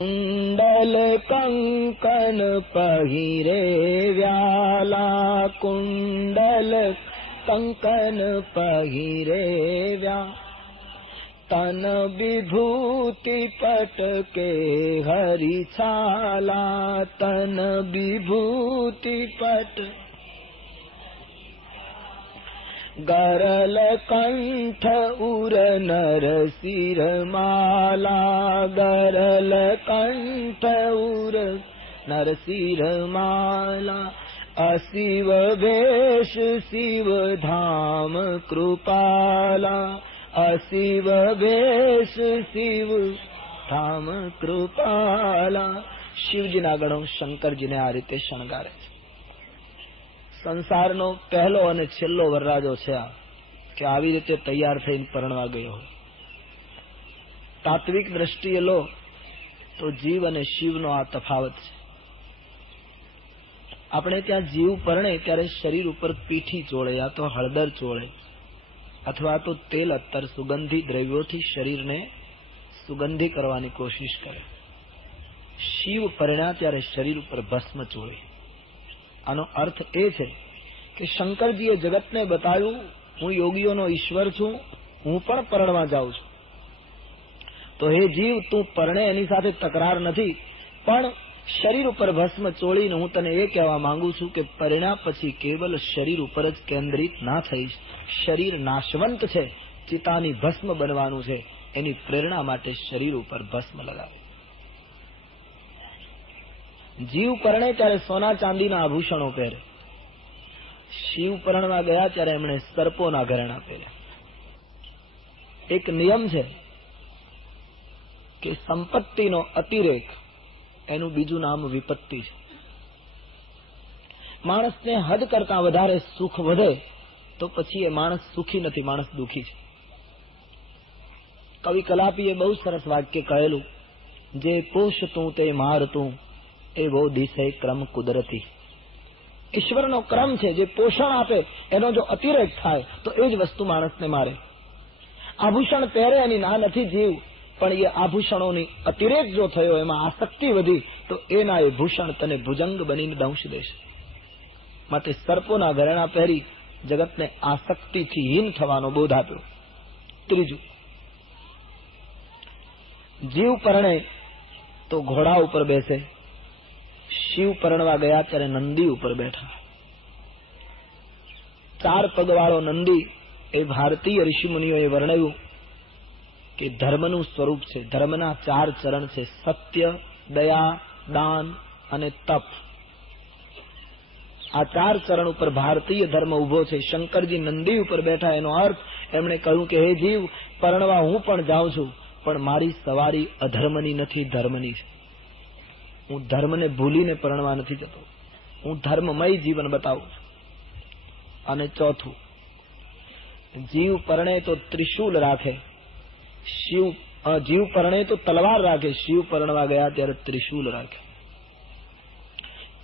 કુંડલ કંકન પહેરે વ્યાલા, કુંડલ કંકન પહેરે વ્યા, તન વિભૂતિ પટકે હરિછાલા, તન વિભૂતિ પટ, ગરલ કંઠ ઉર નર શિરમાલા, ગરલ કંઠ ઉર નર શિરમાલા, અશિવ વેશ શિવ ધામ કૃપાલા, અશિવ વેશ શિવ ધામ કૃપાલા. શિવજીના ગણો શંકરજીને આ રીતે શણગારે છે. સંસારનો પહેલો અને છેલ્લો વરરાજો છે આ, કે આવી રીતે તૈયાર થઈને પરણવા ગયો હોય. તાત્વિક દ્રષ્ટિએ લો તો જીવ અને શિવનો આ તફાવત છે. આપણે ત્યાં જીવ પરણે ત્યારે શરીર ઉપર પીઠી ચોળે, યા તો હળદર ચોળે, અથવા તો તેલ અત્તર સુગંધી દ્રવ્યોથી શરીરને સુગંધી કરવાની કોશિશ કરે. શિવ પરણ્યા ત્યારે શરીર ઉપર ભસ્મ ચોળે. આનો અર્થ એ છે કે શંકરજીએ જગતને બતાવ્યું, હું યોગીઓનો ઈશ્વર છું, હું પણ પરણવા જાઉં છું. તો હે જીવ, તું પરણે એની સાથે તકરાર નથી, પણ શરીર ઉપર ભસ્મ ચોળીને હું તને એ કહેવા માંગુ છું કે પરણ્યા પછી કેવલ શરીર ઉપર જ કેન્દ્રિત ના થઈશ. શરીર નાશવંત છે, ચિતાની ભસ્મ બનવાનું છે, એની પ્રેરણા માટે શરીર ઉપર ભસ્મ લગાવે. જીવ પરણે ત્યારે સોના ચાંદીના આભૂષણો પહેરે. શિવ પરણવા ગયા ત્યારે એમણે સર્પોના ઘરેણા પહેર્યા. એક નિયમ છે કે સંપત્તિનો અતિરેક એનું બીજું નામ વિપત્તિ છે. માણસને હદ કરતા વધારે સુખ વધે તો પછી એ માણસ સુખી નથી, માણસ દુખી છે. કવિ કલાપીએ બહુ સરસ વાક્ય કહેલું, જે પોષતું તે મારતું એવો દિશે ક્રમ કુદરતી. ઈશ્વરનો ક્રમ છે, જે પોષણ આપે એનો જો અતિરેક થાય તો એ જ વસ્તુ માણસને મારે. આભૂષણ પહેરે એની ના નથી જીવ, પણ એ આભૂષણોની અતિરેક જો થયો, એમાં આસક્તિ વધી, તો એના એ ભૂષણ તને ભુજંગ બનીને દંશ દેશે. માટે સર્પોના ઘરેણા પહેરી જગતને આસક્તિથી હીન થવાનો બોધ આપ્યો. ત્રીજું, જીવ પરણે તો ઘોડા ઉપર બેસે. શિવ પરણવા ગયા ત્યારે નંદી ઉપર બેઠા. 4 પગવાળો નંદી એ ભારતીય ઋષિમુનિઓએ વર્ણવ્યું કે ધર્મનું સ્વરૂપ છે. ધર્મના 4 ચરણ છે: સત્ય, દયા, દાન અને તપ. આ 4 ચરણ ઉપર ભારતીય ધર્મ ઉભો છે. શંકરજી નંદી ઉપર બેઠા, એનો અર્થ એમણે કહ્યું કે હે જીવ, પરણવા હું પણ જાઉં છું, પણ મારી સવારી અધર્મની નથી, ધર્મની છે. હું ધર્મને ભૂલીને પરણવા નથી જતો, હું ધર્મમય જીવન બતાવું છું. અને ચોથું, જીવ પરણે તો ત્રિશૂલ રાખે, જીવ પરણે તો તલવાર રાખે, શિવ પરણવા ગયા ત્યારે ત્રિશૂલ રાખે.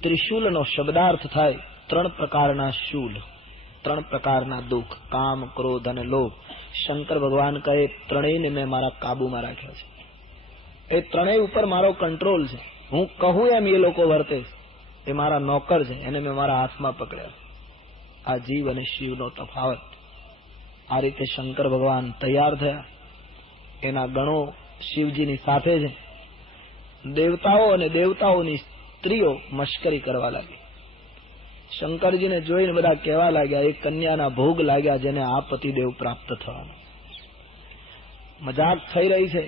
ત્રિશૂલનો શબ્દાર્થ થાય 3 પ્રકારના શૂલ, 3 પ્રકારના દુઃખ: કામ, ક્રોધ અને લોભ. શંકર ભગવાન કહે, ત્રણેયને મેં મારા કાબુમાં રાખ્યા છે. એ ત્રણેય ઉપર મારો કંટ્રોલ છે. હું કહું એમ એ લોકો વર્તે, એ મારા નોકર છે, એને મેં મારા હાથમાં પકડ્યા. આ જીવ અને શિવનો તફાવત. આ રીતે શંકર ભગવાન તૈયાર થયા. એના ગણો શિવજીની સાથે છે. દેવતાઓ અને દેવતાઓની સ્ત્રીઓ મશ્કરી કરવા લાગી. શંકરજીને જોઈને બધા કહેવા લાગ્યા, એ કન્યાના ભોગ લાગ્યા જેને આ પતિદેવ પ્રાપ્ત થવાનો. મજાક થઈ રહી છે.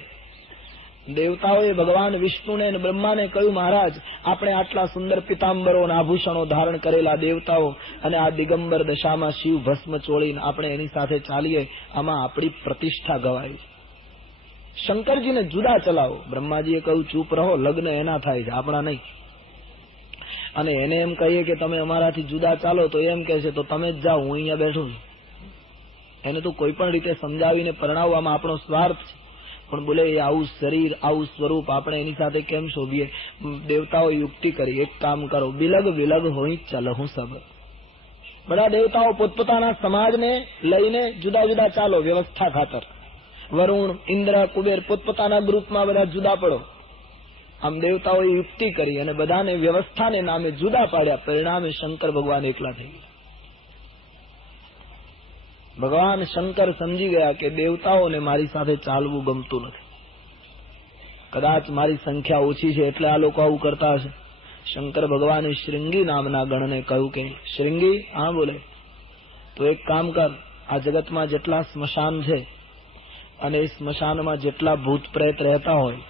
દેવતાઓએ ભગવાન વિષ્ણુને અને બ્રહ્માને કહ્યું, મહારાજ, આપણે આટલા સુંદર પિતાંબરો અને આભૂષણો ધારણ કરેલા દેવતાઓ અને આ દિગંબર દશામાં શિવ ભસ્મ ચોળીને આપણે એની સાથે ચાલીએ, આમાં આપણી પ્રતિષ્ઠા ગવાય. શંકરજીને જુદા ચલાવો. બ્રહ્માજીએ કહ્યું, ચૂપ રહો, લગ્ન એના થાય છે, આપણા નહીં. અને એને એમ કહીએ કે તમે અમારાથી જુદા ચાલો, તો એમ કહે છે તો તમે જ જાઓ, હું અહીંયા બેઠું છું. એને તો કોઈ પણ રીતે સમજાવીને પરણાવવામાં આપણો સ્વાર્થ છે. પણ બોલે, એ આવું શરીર, આવું સ્વરૂપ, આપણે એની સાથે કેમ શોભીએ? દેવતાઓ યુક્તિ કરી, એક કામ કરો, બિલગ વિલગ હોય ચલહું સબ. બધા દેવતાઓ પોતપોતાના સમાજને લઈને જુદા જુદા ચાલો, વ્યવસ્થા ખાતર. વરુણ, ઇન્દ્ર, કુબેર પોતપોતાના ગ્રુપમાં બધા જુદા પડો. આમ દેવતાઓએ યુક્તિ કરી અને બધાને વ્યવસ્થાને નામે જુદા પાડ્યા. પરિણામે શંકર ભગવાન એકલા થઈ ગયા. ભગવાન શંકર સમજી ગયા કે દેવતાઓને મારી સાથે ચાલવું ગમતું નથી. કદાચ મારી સંખ્યા ઓછી છે એટલે આ લોકો આવું કરતા હશે. શંકર ભગવાને શ્રૃંગી નામના ગણને કહ્યું કે શ્રૃંગી, હા બોલે, તો એક કામ કર, આ જગતમાં જેટલા સ્મશાન છે અને એ સ્મશાનમાં જેટલા ભૂત પ્રેત રહેતા હોય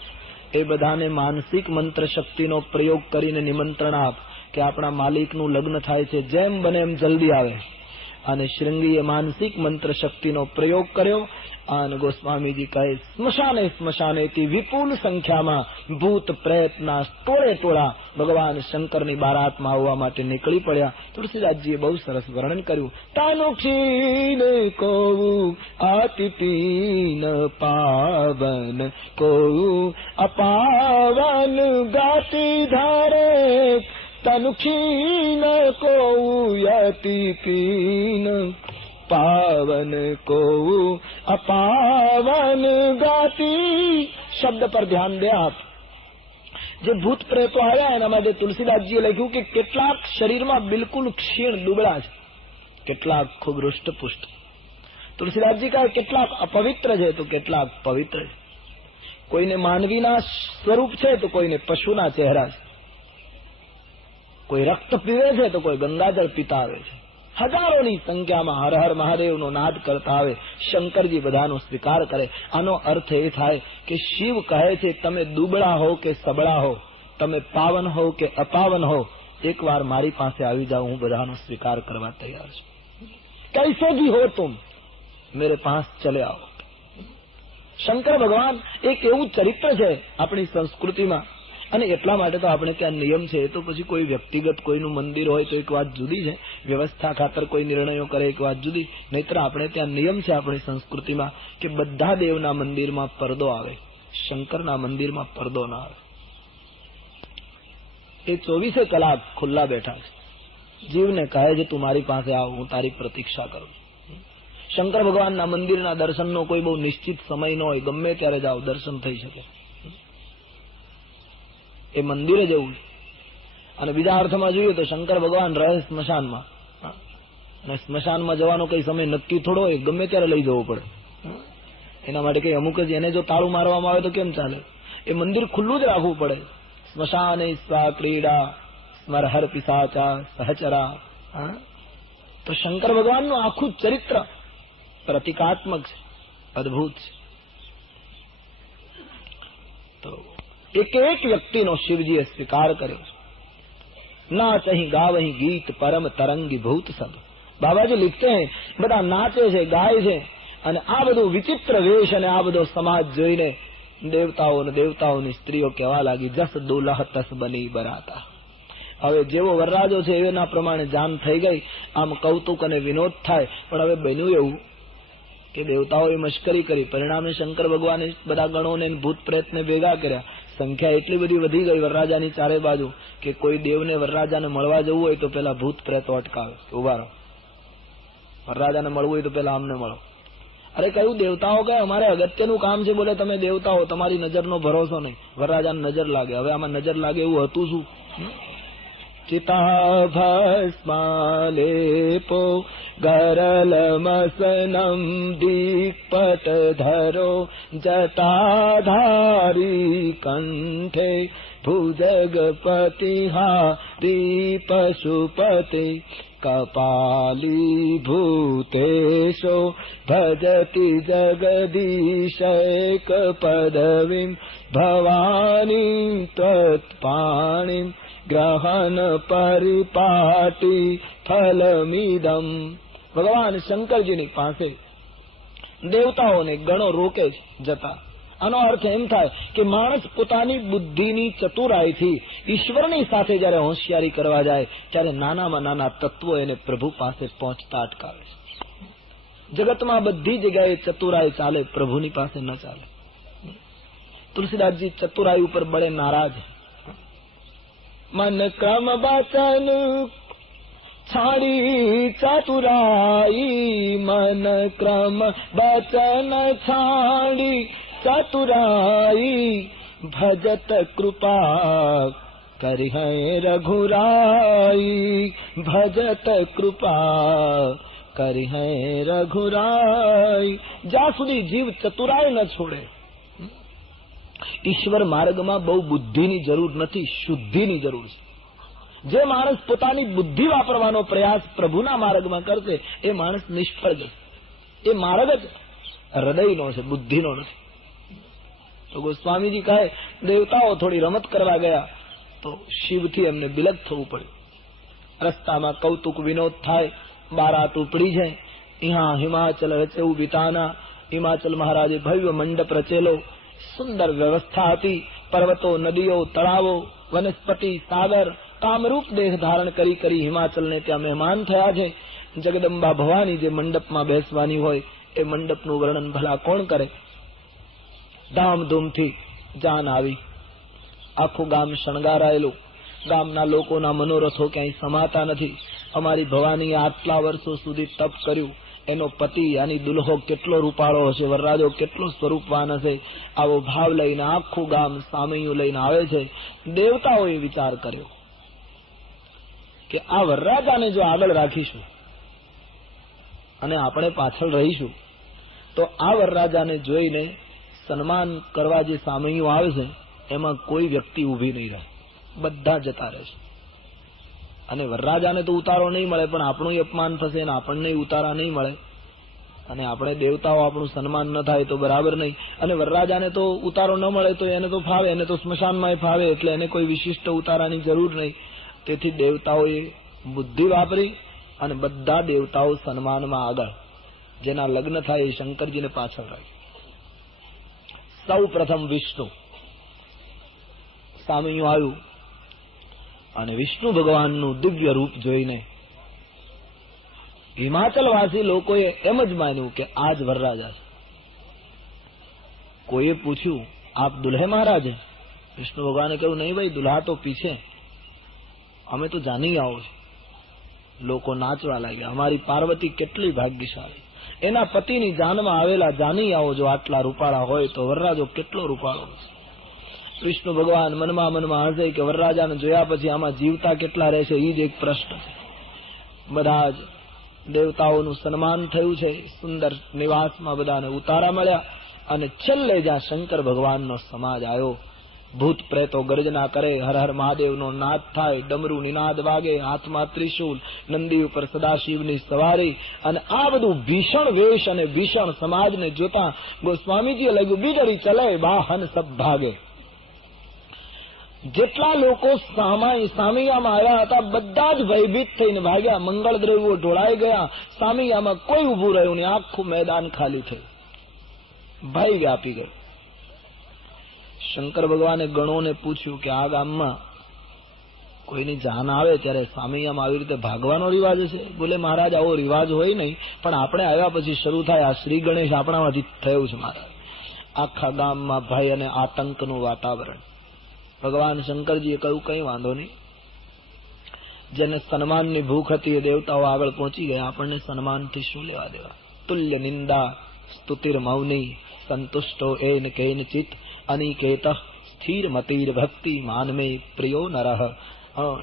એ બધાને માનસિક મંત્ર શક્તિનો પ્રયોગ કરીને નિમંત્રણ આપ કે આપણા માલિકનું લગ્ન થાય છે, જેમ બને એમ જલ્દી આવે. અને શ્રૃંગીએ માનસિક મંત્ર શક્તિનો પ્રયોગ કર્યો અને ગોસ્વામીજી કહે સ્મશાનેથી વિપુલ સંખ્યામાં ભૂત પ્રેતના ટોળે ભગવાન શંકરની બારાતમાં આવવા માટે નીકળી પડ્યા. તુલસીદાસજીએ બહુ સરસ વર્ણન કર્યું. તાનું ક્ષીણ કોવું આતિથીન પાવન કોવું અપાવન ગાતી ધારે તનુ ક્ષીણ કોવું યતિ કીન પાવન કોવું અપાવન ગાતી. શબ્દ પર ધ્યાન દે આપ. જે ભૂત પ્રેતો આવ્યા એના માટે તુલસીદાસજીએ લખ્યું કે કેટલાક શરીરમાં બિલકુલ ક્ષીણ દુબળા છે, કેટલાક ખૂબ હૃષ્ટપુષ્ટ. તુલસીદાસજી કહે કેટલાક અપવિત્ર છે તો કેટલાક પવિત્ર છે. કોઈને માનવીના સ્વરૂપ છે તો કોઈને પશુના ચહેરા છે. કોઈ રક્ત પીવે છે તો કોઈ ગંગાજળ પીતા આવે છે. હજારોની સંખ્યામાં હર હર મહાદેવનો નાદ કરતા આવે. શંકરજી બધાનો સ્વીકાર કરે. આનો અર્થ એ થાય કે શિવ કહે છે તમે દુબળા હો કે સબળા હો, તમે પાવન હો કે અપાવન હો, એકવાર મારી પાસે આવી જાઓ, હું બધાનો સ્વીકાર કરવા તૈયાર છું. કૈસે ભી હો તુમ મેરે પાસ ચલે આવો. શંકર ભગવાન એક એવું ચરિત્ર છે આપણી સંસ્કૃતિમાં, અને એટલા માટે તો આપણે ત્યાં નિયમ છે. એ તો પછી કોઈ વ્યક્તિગત કોઈનું મંદિર હોય તો એક વાત જુદી છે, વ્યવસ્થા ખાતર કોઈ નિર્ણયો કરે એક વાત જુદી. નહીતર આપણે ત્યાં નિયમ છે આપણી સંસ્કૃતિમાં કે બધા દેવના મંદિરમાં પડદો આવે, શંકરના મંદિરમાં પડદો ના આવે. એ 24 કલાક ખુલ્લા બેઠા છે. જીવને કહે છે તું મારી પાસે આવ, હું તારી પ્રતીક્ષા કરું. શંકર ભગવાનના મંદિરના દર્શનનો કોઈ બહુ નિશ્ચિત સમય ન હોય, ગમે ત્યારે જાઓ દર્શન થઈ શકે. એ મંદિર જ એવું. અને બીજા અર્થમાં જોઈએ તો શંકર ભગવાન રહે સ્મશાનમાં, અને સ્મશાનમાં જવાનો કઈ સમય નક્કી થોડો હોય, ગમે ત્યારે લઈ જવો પડે. એના માટે કઈ અમુક જ એને જો તાળું મારવામાં આવે તો કેમ ચાલે? એ મંદિર ખુલ્લું જ રાખવું પડે. સ્મશાને સ્વા ક્રીડા સ્મરહર પિશાચા સહચરા. તો શંકર ભગવાનનું આખું ચરિત્ર પ્રતિકાત્મક છે, અદભુત છે. તો एक एक व्यक्ति नो शिवजी स्वीकार કર્યો. नाच ही गाव ही गीत परम तरंगी भूत सब. बाबाजी लिखते हैं બધા નાચે છે, ગાય છે, અને આ બધું વિચિત્ર વેશ અને આ બધો સમાજ જોઈને દેવતાઓની સ્ત્રીઓ કહેવા લાગી જસ દુલહ તસ બની બરાતા. હવે જેવો વરરાજો છે એના પ્રમાણે જાન થઈ ગઈ. આમ કૌતુક અને વિનોદ થાય. પણ હવે બન્યું એવું કે દેવતાઓએ મશ્કરી કરી. પરિણામે શંકર ભગવાને બધા ગણોને ભૂત પ્રેતને ભેગા કર્યા. સંખ્યા એટલી બધી વધી ગઈ વરરાજાની ચારે બાજુ કે કોઈ દેવને વરરાજાને મળવા જવું હોય તો પેલા ભૂત પ્રેતો અટકાવે, ઉભા રહો, વરરાજાને મળવું હોય તો પેલા અમને મળો. અરે કયું દેવતાઓ કહે અમારે અગત્યનું કામ છે. બોલે તમે દેવતાઓ, તમારી નજરનો ભરોસો નહીં, વરરાજાને નજર લાગે. હવે આમાં નજર લાગે એવું હતું શું? ચિતા ભસ્માલેપો ગરલમસનમ દીપટ ધરો જટાધારી કંઠે ભુજગપતિ હારી પશુપતિ કપાલી ભૂતેશો ભજતિ જગદીશૈક પદવીમ ભવાની ત્વત્પાણીમ ગ્રહણ પરિપાટી ફલમિદમ. ભગવાન શંકરજીની પાસે દેવતાઓને ગણો રોકે જતા. આનો અર્થ એમ થાય કે માણસ પોતાની બુદ્ધિની ચતુરાઈથી ઈશ્વરની સાથે જયારે હોશિયારી કરવા જાય ત્યારે નાનામાં નાના તત્વો એને પ્રભુ પાસે પહોંચતા અટકાવે છે. જગતમાં બધી જગ્યાએ ચતુરાઈ ચાલે, પ્રભુની પાસે ન ચાલે. તુલસીદાસજી ચતુરાઈ ઉપર બળે નારાજ. મન ક્રમ વચન છાડી ચતુરાઈ, મન ક્રમ વચન છાડી ચતુરાઈ, ભજત કૃપા કરી હૈ રઘુરાઈ, ભજત કૃપા કરી હૈ રઘુરાઈ. જ્યાં સુધી જીવ ચતુરાઈ ન છોડે. ઈશ્વર માર્ગમાં બહુ બુદ્ધિની જરૂર નથી, શુદ્ધિની જરૂર છે. જે માણસ પોતાની બુદ્ધિ વાપરવાનો પ્રયાસ પ્રભુના માર્ગમાં કરશે એ માણસ નિષ્ફળ જશે. એ માર્ગ જ હૃદયનો છે, બુદ્ધિનો નથી. તો ગોસ્વામીજી કહે દેવતાઓ થોડી રમત કરવા ગયા તો શિવથી એમને બિલક થવું પડ્યું. રસ્તામાં કૌતુક વિનોદ થાય, બારાત ઉપડી જાય. यहाँ हिमाचल रचेऊ बिताना. हिमाचल महाराजे भव्य मंडप रचेलो. सुंदर व्यवस्था હતી. પર્વતો, નદીઓ, તળાવો, વનસ્પતિ, સાગર કામરૂપ દેહ ધારણ કરી કરી હિમાચલને ત્યાં મહેમાન થયા છે. જગદંબા ભવાની જે મંડપમાં બેસવાની હોય એ મંડપનું વર્ણન ભલા કોણ કરે. ધામધૂમથી જાન આવી. આખું ગામ શણગારાયેલું. ગામના લોકોના મનોરથો ક્યાંય સમાતા નથી. અમારી ભવાની આટલા વર્ષો સુધી તપ કર્યું, એનો પતિ યાની દુલ્હો કેટલો રૂપાળો હશે, વરરાજો કેટલો સ્વરૂપવાન હશે. આવો ભાવ લઈને આખું ગામ સામૈયું લઈને આવે છે. દેવતાઓએ વિચાર કર્યો કે આ વરરાજાને જો આગળ રાખીશું અને આપણે પાછળ રહીશું તો આ વરરાજાને જોઈને સન્માન કરવા જે સામૈયું આવે છે એમાં કોઈ વ્યક્તિ ઊભી નહીં રહે, બધા જતા રહેશે. અને વરરાજાને તો ઉતારો નહીં મળે પણ આપણું અપમાન થશે અને આપણને ઉતારા નહીં મળે અને આપણે દેવતાઓ આપણું સન્માન ન થાય તો બરાબર નહીં. અને વરરાજાને તો ઉતારો ન મળે તો એને તો ફાવે, એને તો સ્મશાનમાં ફાવે, એટલે એને કોઈ વિશિષ્ટ ઉતારાની જરૂર નહીં. તેથી દેવતાઓએ બુદ્ધિ વાપરી અને બધા દેવતાઓ સન્માનમાં આગળ. જેના લગ્ન થાય એ શંકરજીને પાછળ રાખ્યું. સૌ પ્રથમ વિષ્ણુ સામૈયું આવ્યું અને વિષ્ણુ ભગવાનનું દિવ્ય રૂપ જોઈને હિમાચલવાસી લોકોએ એમ જ માન્યું કે આ જ વરરાજા છે. કોઈએ પૂછ્યું આપ દુલ્હે મહારાજ હે? વિષ્ણુ ભગવાને કહ્યું નહીં ભાઈ, દુલ્હા તો પીછે, અમે તો જાની આવો છે. લોકો નાચવા લાગ્યા, અમારી પાર્વતી કેટલી ભાગ્યશાળી, એના પતિની જાનમાં આવેલા જાની આવો જો આટલા રૂપાળા હોય તો વરરાજો કેટલો રૂપાળો છે. વિષ્ણુ ભગવાન મનમાં મનમાં હસે કે વરરાજાને જોયા પછી આમાં જીવતા કેટલા રહેશે એ જ એક પ્રશ્ન છે. બધા જ દેવતાઓનું સન્માન થયું છે. સુંદર નિવાસમાં બધાને ઉતારા મળ્યા અને છેલ્લે જ્યાં શંકર ભગવાનનો સમાજ આવ્યો, ભૂત પ્રેતો ગર્જના કરે, હર હર મહાદેવનો નાદ થાય, ડમરૂ નિનાદ વાગે, હાથમાં ત્રિશૂલ, નંદી ઉપર સદાશિવની સવારી અને આ બધું ભીષણ વેશ અને ભીષણ સમાજને જોતા ગોસ્વામીજીએ લાગ્યું બીજરી ચલે વાહન સબ ભાગે. જેટલા લોકો સામૈયામાં આવ્યા હતા બધા જ ભયભીત થઈને ભાગ્યા. મંગળ દ્રવ્યો ઢોળાઈ ગયા. સામૈયામાં કોઈ ઉભું રહ્યું નહીં. આખું મેદાન ખાલી થયું. ભય વ્યાપી ગયો. શંકર ભગવાને ગણોને પૂછ્યું કે આ ગામમાં કોઈની જાન આવે ત્યારે સામૈયામાં આવી રીતે ભાગવાનો રિવાજ છે? બોલે મહારાજ આવો રિવાજ હોય નહીં, પણ આપણે આવ્યા પછી શરૂ થાય. આ શ્રી ગણેશ આપણામાંથી થયું છે મહારાજ. આખા ગામમાં ભય અને આતંકનું વાતાવરણ. ભગવાન શંકરજીએ કહ્યું કઈ વાંધો નહીં, જેને સન્માનની ભૂખ હતી એ દેવતાઓ આગળ પહોંચી ગયા, આપણને સન્માનથી શું લેવા દેવા. તુલ્ય નિંદા સ્તુતિર મૌની સંતુષ્ટો એન કેનચિત અનિકેત સ્થિર મતિર ભક્તિ માનમે પ્રિયો નરહ.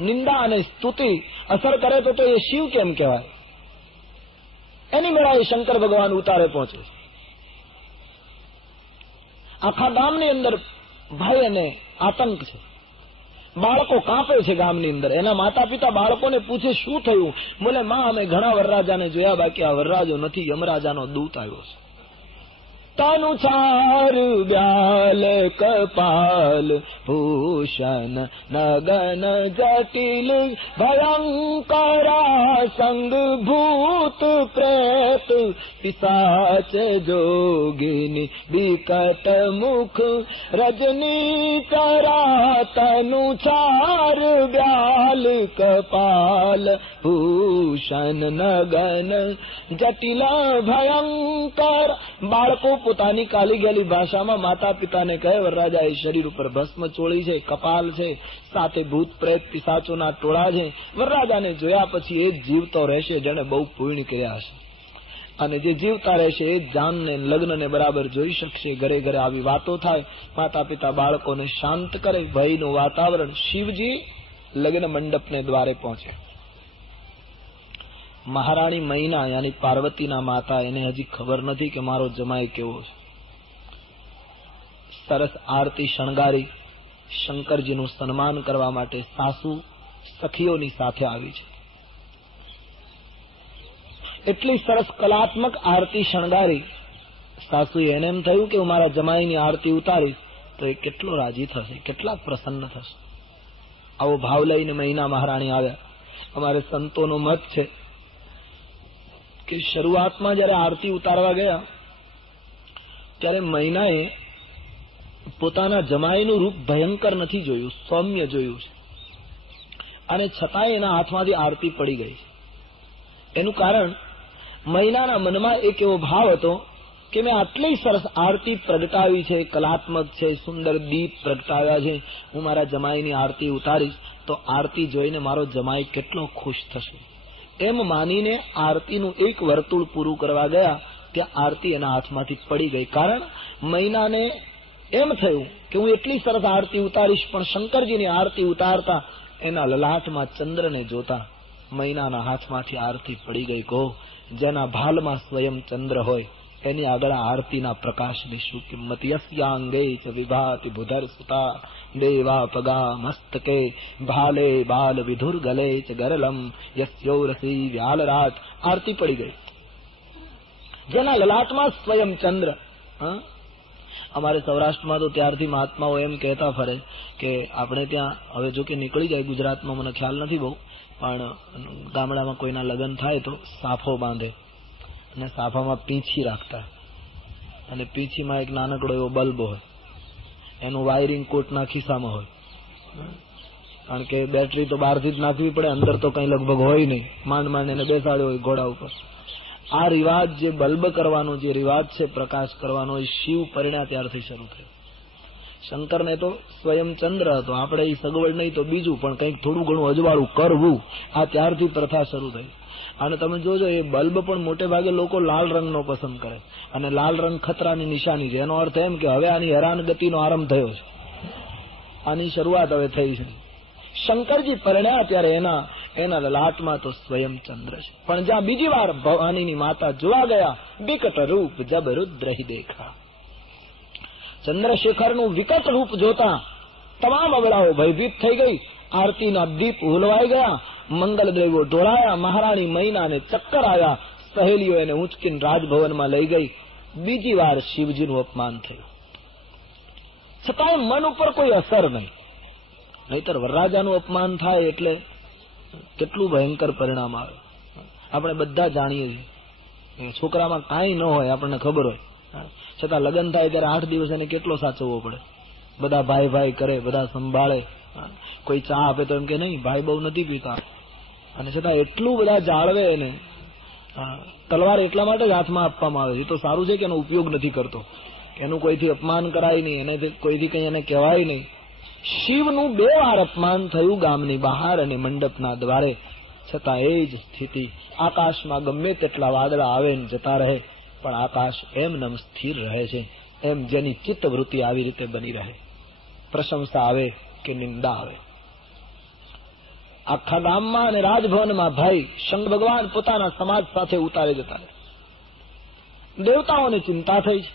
નિંદા અને સ્તુતિ અસર કરે તો એ શિવ કેમ કહેવાય? એની મેળાએ શંકર ભગવાન ઉતારે પહોંચે. આખા ગામની અંદર ભય અને આતંક છે. બાળકો કાંપે છે ગામની અંદર. એના માતા પિતા બાળકોને પૂછે શું થયું? બોલે માં અમે ઘણા વરરાજાને જોયા, બાકી આ વરરાજો નથી, યમરાજાનો દૂત આવ્યો છે. તનુ ચાર બ્યાલ કપાલ ભૂષણ નગન જટિલ ભયંકરા સંગ ભૂત પ્રેત પિશાચ જોગિની વિકટ મુખ રજની કરા. તનુ ચાર બ્યાલ કપાલ ભૂષણ નગન જટિલ ભયંકર. બાળકો પોતાની કાલી ગયેલી ભાષામાં માતા પિતાને કહે વરરાજા એ શરીર ઉપર ભસ્મ ચોળી છે, કપાલ છે, સાથે ભૂત પ્રેત પિશાચોના ટોળા છે. વરરાજાને જોયા પછી એ જ જીવતો રહેશે જેને બહુ પુણ્ય કર્યા હશે. અને જે જીવતા રહેશે એ જાનને લગ્નને બરાબર જોઈ શકશે. ઘરે ઘરે આવી વાતો થાય, માતા પિતા બાળકોને શાંત કરે, ભયનું વાતાવરણ. શિવજી લગ્ન મંડપને દ્વારે પહોંચે. મહારાણી મૈના યાની પાર્વતીના માતા, એને હજી ખબર નથી કે મારો જમાઈ કેવો છે. સરસ આરતી શણગારી શંકરજીનું સન્માન કરવા માટે સાસુ સખીઓની સાથે આવી છે. એટલી સરસ કલાત્મક આરતી શણગારી. સાસુએ એને એમ થયું કે હું મારા જમાઈની આરતી ઉતારીશ તો એ કેટલો રાજી થશે, કેટલા પ્રસન્ન થશે. આવો ભાવ લઈને મૈના મહારાણી આવ્યા. અમારે સંતોનો મત છે કે શરૂઆતમાં જયારે આરતી ઉતારવા ગયા ત્યારે મૈનાએ પોતાના જમાઈનું રૂપ ભયંકર નથી જોયું, સૌમ્ય જોયું છે. અને છતાંય એના હાથમાંથી આરતી પડી ગઈ છે. એનું કારણ મૈનાના મનમાં એક એવો ભાવ હતો કે મેં આટલી સરસ આરતી પ્રગટાવી છે, કલાત્મક છે, સુંદર દીપ પ્રગટાવ્યા છે, હું મારા જમાઈની આરતી ઉતારીશ તો આરતી જોઈને મારો જમાઈ કેટલો ખુશ થશે. એમ માનીને આરતીનું એક વર્તુળ પૂરું કરવા ગયા ત્યાં આરતી એના હાથમાંથી પડી ગઈ. કારણ મૈનાને એમ થયું કે હું એટલી સરસ આરતી ઉતારીશ, પણ શંકરજીની આરતી ઉતારતા એના લલાટમાં ચંદ્રને જોતા મૈનાના હાથમાંથી આરતી પડી ગઈ. કહો જેના ભાલમાં સ્વયં ચંદ્ર હોય એની આગળ આરતીના પ્રકાશની શું કિંમત. યસ્યાંગે ચ વિભાતિ ભુધર સુતા દેવા પગા મસ્તકે ભાલે બાલ વિધુર ગલે ચ ગરલમ યસ્યોરસી વ્યાલરાટ. આરતી પડી ગઈ. જેના લલાટમાં સ્વયં ચંદ્ર. અમારે સૌરાષ્ટ્રમાં તો ત્યારથી મહાત્માઓ એમ કહેતા ફરે કે આપણે ત્યાં હવે જો કે નીકળી જાય ગુજરાતમાં, મને ખ્યાલ નથી બહુ, પણ ગામડામાં કોઈના લગ્ન થાય તો સાફો બાંધે અને સાફામાં પીંછી રાખતા, અને પીંછીમાં એક નાનકડો એવો બલ્બ હોય, એનું વાયરિંગ કોટના ખિસ્સામાં હોય. કારણ કે બેટરી તો બહારથી જ નાખવી પડે, અંદર તો કઈ લગભગ હોય નહીં, માંડ માંડ એને બેસાડ્યો હોય ઘોડા ઉપર. આ રિવાજ જે બલ્બ કરવાનો જે રિવાજ છે, પ્રકાશ કરવાનો, એ શિવ પરિણ્યા ત્યારથી શરૂ થયો. શંકરને તો સ્વયં ચંદ્ર હતો, આપણે એ સગવડ નહીં તો બીજું પણ કંઈક થોડું ઘણું અજવાળું કરવું, આ ત્યારથી પ્રથા શરૂ થઈ. અને તમે જોજો એ બલ્બ પણ મોટે ભાગે લોકો લાલ રંગનો પસંદ કરે, અને લાલ રંગ ખતરાની નિશાની છે. એનો અર્થ એમ કે હવે આની હેરાનગતિનો આરંભ થયો છે, આની શરૂઆત હવે થઈ છે. શંકરજી પરિણ્યા ત્યારે એના લલાટમાં તો સ્વયં ચંદ્ર છે. પણ જ્યાં બીજી વાર ભવાનીની માતા જોવા ગયા, વિકટ રૂપ જબ રુદ્ર હિ દેખા. ચંદ્રશેખરનું વિકટ રૂપ જોતા તમામ અબળાઓ ભયભીત થઈ ગઈ. આરતીના દીપ હુલવાઈ ગયા, મંગલ દ્રવ્યો ઢોળાયા, મહારાણી મૈનાને ચક્કર આવ્યા. સહેલીઓ એને ઉંચકીને રાજભવનમાં લઈ ગઈ. બીજી વાર શિવજીનું અપમાન થયું, છતાંય મન ઉપર કોઈ અસર નહીં. નહીતર વરરાજાનું અપમાન થાય એટલે કેટલું ભયંકર પરિણામ આવે. આપણે બધા જાણીએ છીએ. છોકરામાં કાંઈ ન હોય, આપણને ખબર હોય, છતાં લગ્ન થાય ત્યારે 8 દિવસ એને કેટલો સાચવવો પડે. બધા ભાઈ ભાઈ કરે, બધા સંભાળે. કોઈ ચા આપે તો એમ કે નહીં, ભાઈ બહુ નથી પીતા, અને છતાં એટલું બધા જાળવે એને. તલવાર એટલા માટે જ હાથમાં આપવામાં આવે છે. તો સારું છે કે એનો ઉપયોગ નથી કરતો, એનું કોઈથી અપમાન કરાય નહીં, એને કોઈથી કંઈ એને કહેવાય નહીં. શિવનું 2 વાર અપમાન થયું ગામની બહાર અને મંડપના દ્વારે. છતાં એ જ સ્થિતિ. આકાશમાં ગમે તેટલા વાદળા આવે ને જતા રહે, પણ આકાશ એમનેમ સ્થિર રહે છે. એમ જેની ચિત્તવૃત્તિ આવી રીતે બની રહે, પ્રશંસા આવે કે નિંદા આવે. આખા ગામમાં અને રાજભવનમાં ભાઈ શંકર ભગવાન પોતાના સમાજ સાથે ઉતારે જતા રહે. દેવતાઓને ચિંતા થઈ છે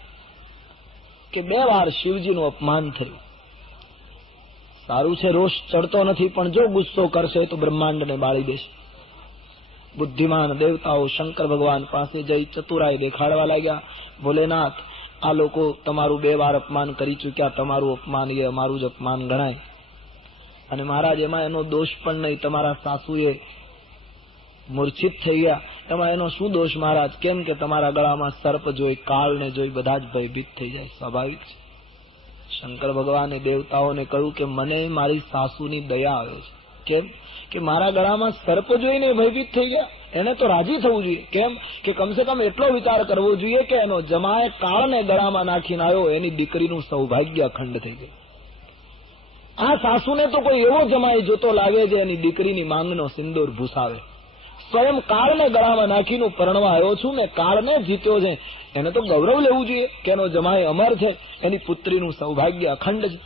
કે 2 વાર શિવજીનું અપમાન થયું. સારું છે, રોષ ચડતો નથી, પણ જો ગુસ્સો કરશે તો બ્રહ્માંડને બાળી દેશે. બુદ્ધિમાન દેવતાઓ શંકર ભગવાન પાસે જઈ ચતુરાઈ દેખાડવા લાગ્યા. ભોલેનાથ, આ લોકો તમારું 2 વાર અપમાન કરી ચૂક્યા, તમારું અપમાન એ અમારું જ અપમાન ગણાય. અને મહારાજ એમાં એનો દોષ પણ નહીં, તમારા સાસુએ મૂર્છિત થઈ ગયા, એમાં એનો શું દોષ મહારાજ? કેમ કે તમારા ગળામાં સર્પ જોઈ, કાળને જોઈ બધા જ ભયભીત થઈ જાય, સ્વાભાવિક છે. શંકર ભગવાને દેવતાઓને કહ્યું કે મને મારી સાસુની દયા આવ્યો છે. કેમ કે મારા ગળામાં સર્પ જોઈને ભયભીત થઈ ગયા. એને તો રાજી થવું જોઈએ. કેમ કે કમસે કમ એટલો વિચાર કરવો જોઈએ કે એનો જમાએ કાળને ગળામાં નાખીને આવ્યો, એની દીકરીનું સૌભાગ્ય અખંડ થઈ ગયું. આ સાસુને તો કોઈ એવો જમાઈ જોતો લાગે છે એની દીકરીની માંગનો સિંદૂર ભૂસાવે. સ્વયં કાળને ગળામાં નાખીને પરણવા આવ્યો છું, મેં કાળને જીત્યો છે, એને તો ગૌરવ લેવું જોઈએ કે એનો જમાઈ અમર છે, એની પુત્રીનું સૌભાગ્ય અખંડ છે.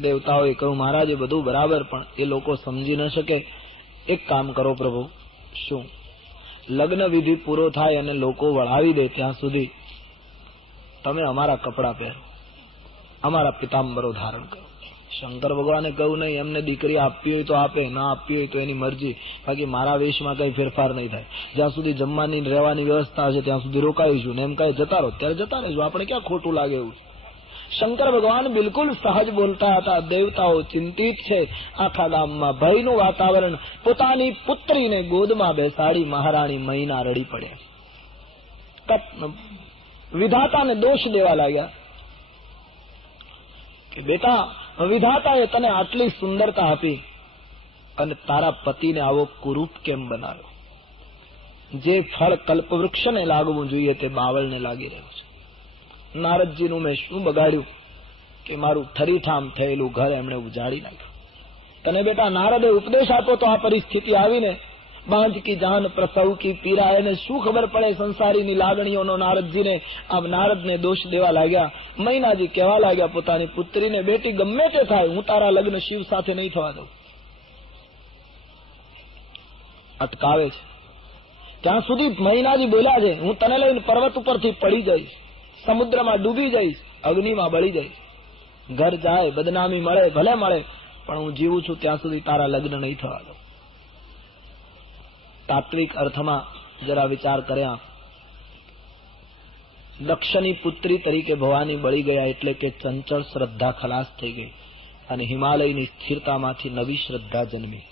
દેવતાઓએ કહ્યું, મહારાજ એ બધું બરાબર, પણ એ લોકો સમજી ન શકે. એક કામ કરો પ્રભુ. શું? લગ્ન વિધિ પૂરો થાય અને લોકો વળાવી દે ત્યાં સુધી તમે અમારા કપડા પહેરો, અમારા પિતાંબરો ધારણ કરો. શંકર ભગવાને કહ્યું, નહીં, એમને દીકરી આપવી હોય તો આપે, ના આપવી હોય તો એની મરજી, બાકી મારા વેશમાં કઈ ફેરફાર નહીં થાય. જ્યાં સુધી જમવાની રહેવાની વ્યવસ્થા છે ત્યાં સુધી રોકાઈશું, ને એમ કઈ જતા રહો ત્યારે જતા રહીશું, આપણે ક્યાં ખોટું લાગે એવું. શંકર ભગવાન બિલકુલ સહજ બોલતા હતા. દેવતાઓ ચિંતિત છે. આખા ગામમાં ભયનું વાતાવરણ. પોતાની પુત્રીને ગોદમાં બેસાડી મહારાણી મૈના રડી પડ્યા. વિધાતાને દોષ દેવા લાગ્યા કે બેટા, વિધાતાએ તને આટલી સુંદરતા આપી અને તારા પતિને આવો કુરૂપ કેમ બનાવ્યો? જે ફળ કલ્પવૃક્ષને લાગવું જોઈએ તે બાવળને લાગી રહ્યું છે. નારદજીનું મેં શું બગાડ્યું કે મારું ઠરીઠામ થયેલું ઘર એમણે ઉજાડી નાખ્યું. તને બેટા નારદે ઉપદેશ આપો તો આ પરિસ્થિતિ આવીને. બાંજ કી જાન પ્રસવ કી પીરા, એને શું ખબર પડે સંસારીની લાગણીઓનો નારદજીને. આમ નારદને દોષ દેવા લાગ્યા. મૈનાજી કહેવા લાગ્યા પોતાની પુત્રીને, બેટી ગમે તે થાય, હું તારા લગ્ન શિવ સાથે નહીં થવા દઉં. અટકાવે છે. ત્યાં સુધી મૈનાજી બોલ્યા છે, હું તને લઈને પર્વત ઉપરથી પડી જઈશ, સમુદ્રમાં ડૂબી જઈશ, અગ્નિમાં બળી જઈશ. ઘર જાય, બદનામી મળે, ભલે મળે, પણ હું જીવું છું ત્યાં સુધી તારા લગ્ન નહીં થવા દઉં. તાત્વિક અર્થમાં જરા વિચાર કર્યા. દક્ષની પુત્રી તરીકે ભવાની બળી ગયા એટલે કે ચંચળ શ્રદ્ધા ખલાસ થઈ ગઈ અને હિમાલયની સ્થિરતામાંથી નવી શ્રદ્ધા જન્મી.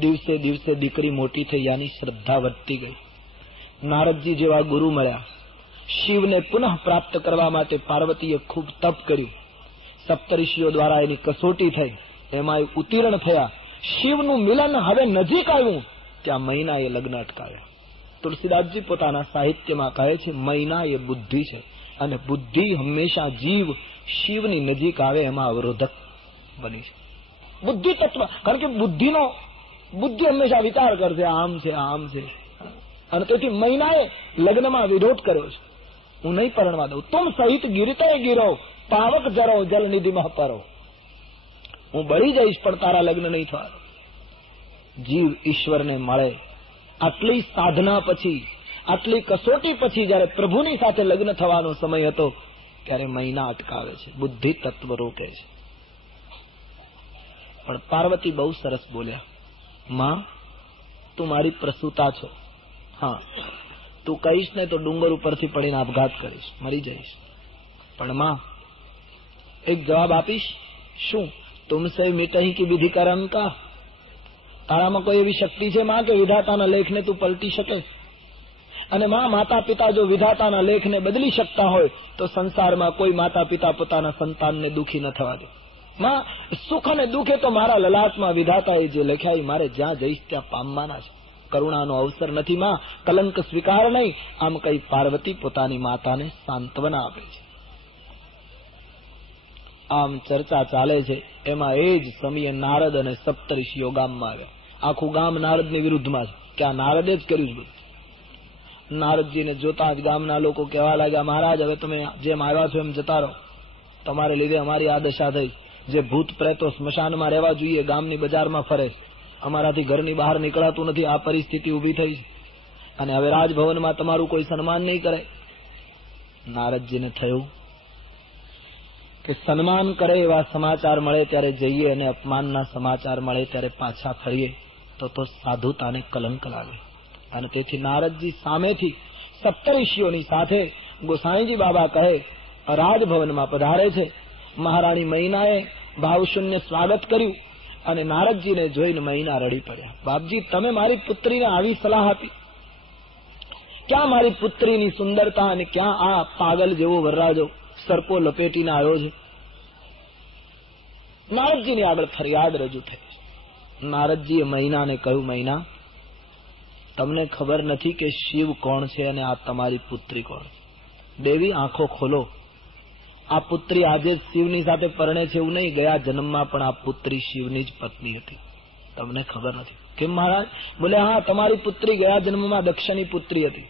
દિવસે દિવસે દીકરી મોટી થઈ, યાની શ્રદ્ધા વધતી ગઈ. નારદજી જેવા ગુરુ મળ્યા. શિવને પુનઃ પ્રાપ્ત કરવા માટે પાર્વતીએ ખૂબ તપ કર્યું. સપ્તઋષિઓ દ્વારા એની કસોટી થઈ, એમાં ઉત્તીર્ણ થયા. શિવનું મિલન હવે નજીક આવ્યું, ત્યાં મૈનાએ લગ્ન અટકાવ્યા. તુલસીદાસજી પોતાના સાહિત્યમાં કહે છે, મૈના એ બુદ્ધિ છે અને બુદ્ધિ હંમેશા જીવ શિવની નજીક આવે એમાં અવરોધક બની છે. બુદ્ધિ તત્વ, કારણ કે બુદ્ધિ હંમેશા વિચાર કરશે, આમ છે, આમ છે, અને તેથી મૈનાએ લગ્નમાં વિરોધ કર્યો છે. હું નહીં પરણવા દઉં. તુમ સહિત ગીરતે ગીરો, પાવક જરો જલનિધિમાં પરો. હું બળી જઈશ પણ તારા લગ્ન નહીં થવા દઉં. જીવ ઈશ્વરને મળે. આટલી સાધના પછી, આટલી કસોટી પછી જયારે પ્રભુની સાથે લગ્ન થવાનો સમય હતો ત્યારે મૈના અટકાવે છે, બુદ્ધિ તત્વ રોકે છે. પણ પાર્વતી બહુ સરસ બોલ્યા, માં તું મારી પ્રસૂતા છો, હા તું કહીશ ને તો ડુંગર ઉપરથી પડીને આપઘાત કરીશ, મરી જઈશ, પણ માં એક જવાબ આપીશ. શું? તુમસે મિટહી કી વિધિ કરમ કા. તારામાં કોઈ એવી શક્તિ છે માં કે વિધાતાના લેખને તું પલટી શકે? અને માં, માતા પિતા જો વિધાતાના લેખને બદલી શકતા હોય તો સંસારમાં કોઈ માતા પિતા પોતાના સંતાનને દુઃખી ન થવા દે. માં, સુખ અને દુઃખે તો મારા લલાટમાં વિધાતાએ જે લખ્યા મારે જ્યાં જઈશ ત્યાં પામવાના છે. કરુણાનો અવસર નથી માં, કલંક સ્વીકાર નહીં. આમ કઈ પાર્વતી પોતાની માતાને સાંત્વના આપે છે. આમ ચર્ચા ચાલે છે. એમાં એ જ સમયે નારદ અને સપ્તઋષિઓ ગામમાં આવ્યા. આખું ગામ નારદની વિરુદ્ધમાં છે કે આ નારદે જ કર્યું છે. નારદજીને જોતા જ ગામના લોકો કહેવા લાગ્યા, મહારાજ હવે તમે જેમ આવ્યા છો એમ જતા રહો, તમારે લીધે અમારી આ દશા થઈ. જે ભૂત પ્રેતો સ્મશાનમાં રહેવા જોઈએ ગામની બજારમાં ફરે, અમારાથી ઘરની બહાર નીકળાતું નથી, આ પરિસ્થિતિ ઉભી થઈ છે અને હવે રાજભવનમાં તમારું કોઈ સન્માન નહીં કરે. નારદજીને થયું કે સન્માન કરે એવા સમાચાર મળે ત્યારે જઈએ અને અપમાનના સમાચાર મળે ત્યારે પાછા ફરીએ તો સાધુતાને કલંક લાગે. અને તેથી નારદજી સામેથી સપ્તઋષિઓની સાથે ગોસાઈજી બાબા કહે રાજભવનમાં પધારે છે. મહારાણી મૈનાએ ભાવશૂન્ય સ્વાગત કર્યું અને નારદજીને જોઈને મૈના રડી પડ્યા. બાપજી, તમે મારી પુત્રીને આવી સલાહ આપી? ક્યાં મારી પુત્રીની સુંદરતા અને ક્યાં આ પાગલ જેવો વરરાજો સર્પો લપેટીને આવ્યો છે? નારદજીની આગળ ફરિયાદ રજૂ થઈ. નારદજીએ મૈનાને કહ્યું, મૈના, તમને ખબર નથી કે શિવ કોણ છે અને આ તમારી પુત્રી કોણ છે? દેવી, આંખો ખોલો. આ પુત્રી આજે શિવની સાથે પરણે છે એવું નહીં, ગયા જન્મમાં પણ આ પુત્રી શિવની જ પત્ની હતી. તમને ખબર નથી. કેમ મહારાજ? બોલે હા, તમારી પુત્રી ગયા જન્મમાં દક્ષની પુત્રી હતી,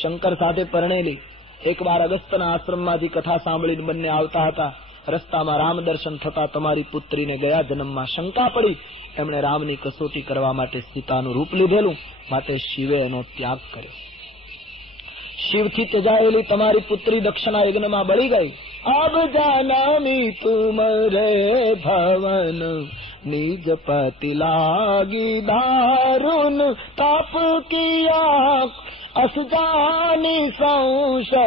શંકર સાથે પરણેલી. એકવાર અગસ્ત્યના આશ્રમમાંથી કથા સાંભળીને બંને આવતા હતા. રસ્તામાં રામ દર્શન થતા તમારી પુત્રીને ગયા જન્મમાં શંકા પડી. એમણે રામની કસોટી કરવા માટે સીતાનું રૂપ લીધેલું, માટે શિવે એનો ત્યાગ કર્યો. શિવથી ત્યજાયેલી તમારી પુત્રી દક્ષના યજ્ઞમાં બળી ગઈ. અબ જાનામી તુમરે ભવન નિજ પતિ લાગી દારુન તાપ કિયા અસ જાની સંશય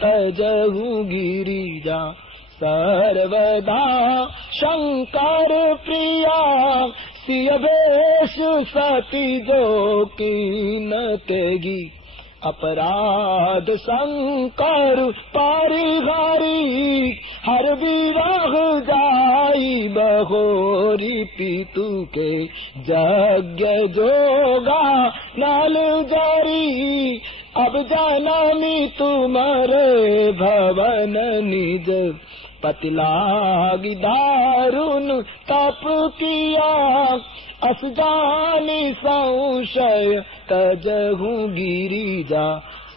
તજહુ ગિરિજા સર્વદા શંકર પ્રિયા સિય વેશ સતી જો કી ન તેગી अपराध शंकर परिहारी हर विवाह जाई बहोरी पीतु के यज्ञ जोगा नाल जारी अब जानामी तुम्हारे भवन निज पति लागी दारुन तप किया अस जानी संशय तजहु गिरिजा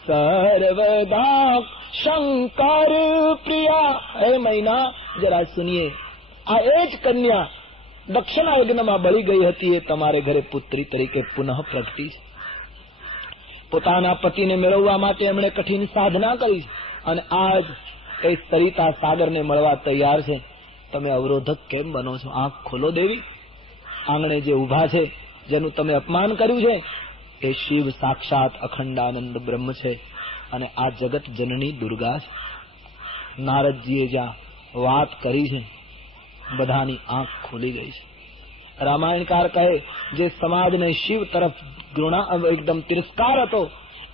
सर्वदा शंकर प्रिया. हे महीना, जरा सुनिए. આ એ જ કન્યા દક્ષના યજ્ઞમાં બળી ગઈ હતી, એ તમારે ઘરે પુત્રી તરીકે પુનઃ પ્રગટી છે. પોતાના પતિને મેળવવા માટે એમણે કઠિન સાધના કરી અને આજ એ સરિતા સાગરને મળવા તૈયાર છે. તમે અવરોધક કેમ બનો છો? આંખ ખોલો દેવી. આંગણે જે ઉભા છે, જેનું તમે અપમાન કર્યું છે, એ શિવ સાક્ષાત અખંડાનંદ બ્રહ્મ છે અને આ જગત જનની દુર્ગા છે. નારદજીએ જ્યાં વાત કરી છે, બધાની આંખ ખોલી ગઈ છે. રામાયણકાર કહે, જે સમાજને શિવ તરફ એકદમ તિરસ્કાર હતો